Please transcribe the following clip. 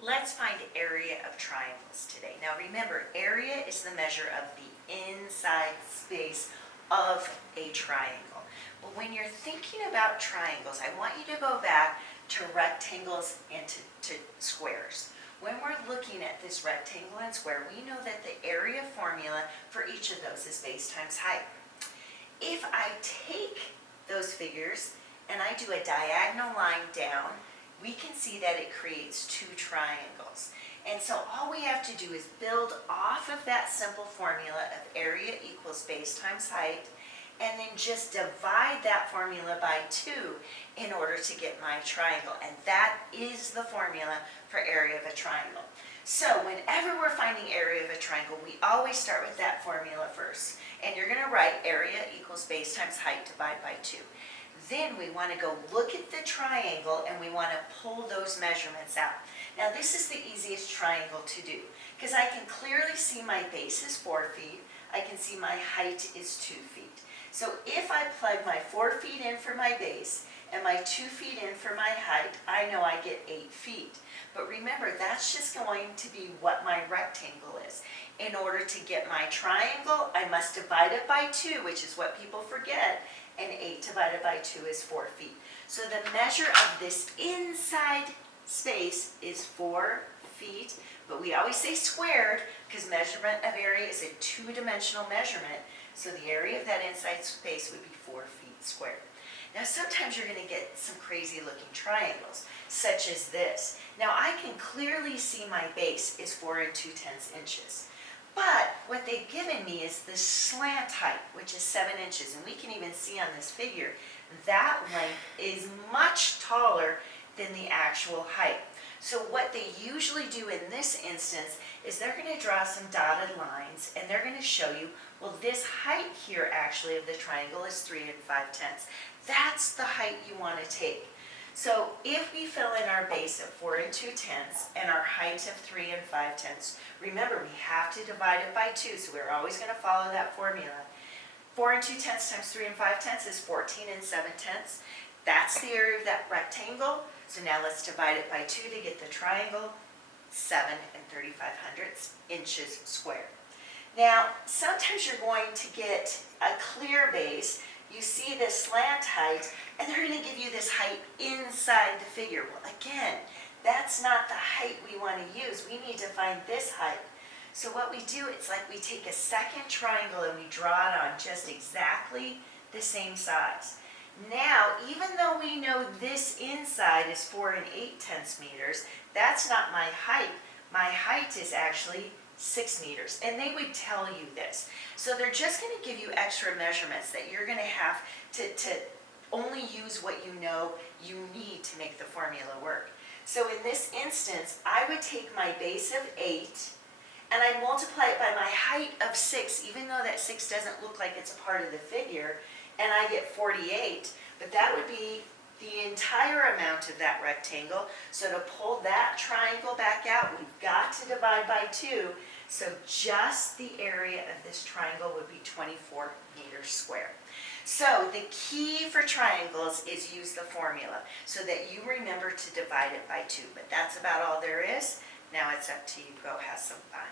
Let's find area of triangles today. Now remember, area is the measure of the inside space of a triangle. But when you're thinking about triangles, I want you to go back to rectangles and to squares. When we're looking at this rectangle and square, we know that the area formula for each of those is base times height. If I take those figures and I do a diagonal line down, we can see that it creates two triangles. And so all we have to do is build off of that simple formula of area equals base times height, and then just divide that formula by 2 in order to get my triangle. And that is the formula for area of a triangle. So whenever we're finding area of a triangle, we always start with that formula first. And you're going to write area equals base times height divided by 2. Then we want to go look at the triangle and we want to pull those measurements out. Now this is the easiest triangle to do because I can clearly see my base is 4 feet. I can see my height is 2 feet. So if I plug my 4 feet in for my base and my 2 feet in for my height, I know I get 8 feet. But remember, that's just going to be what my rectangle is. In order to get my triangle, I must divide it by 2, which is what people forget, and 8 divided by 2 is 4 feet. So the measure of this inside space is 4 feet, but we always say squared because measurement of area is a two-dimensional measurement. So the area of that inside space would be 4 feet squared. Now sometimes you're going to get some crazy looking triangles, such as this. Now I can clearly see my base is 4 2/10 inches. But what they've given me is the slant height, which is 7 inches. And we can even see on this figure, that length is much taller than the actual height. So what they usually do in this instance is they're going to draw some dotted lines and they're going to show you, well, this height here actually of the triangle is 3 5/10. That's the height you want to take. So if we fill in our base of 4 2/10 and our height of 3 5/10, remember we have to divide it by 2, so we're always going to follow that formula. 4 2/10 times 3 5/10 is 14 7/10. That's the area of that rectangle. So now let's divide it by 2 to get the triangle, 7 3/5 inches squared. Now, sometimes you're going to get a clear base. You see this slant height, and they're going to give you this height inside the figure. Well, again, that's not the height we want to use. We need to find this height. So what we do, it's like we take a second triangle and we draw it on just exactly the same size. Now, even though we know this inside is 4 8/10 meters, that's not my height. My height is actually 6 meters, and they would tell you this. So they're just going to give you extra measurements that you're going to have to only use what you know you need to make the formula work. So in this instance, I would take my base of 8 and I'd multiply it by my height of 6, even though that 6 doesn't look like it's a part of the figure, and I get 48, but that would be the entire amount of that rectangle. So to pull that triangle back out, we've got to divide by 2. So just the area of this triangle would be 24 meters square. So the key for triangles is use the formula so that you remember to divide it by 2. But that's about all there is. Now it's up to you. Go have some fun.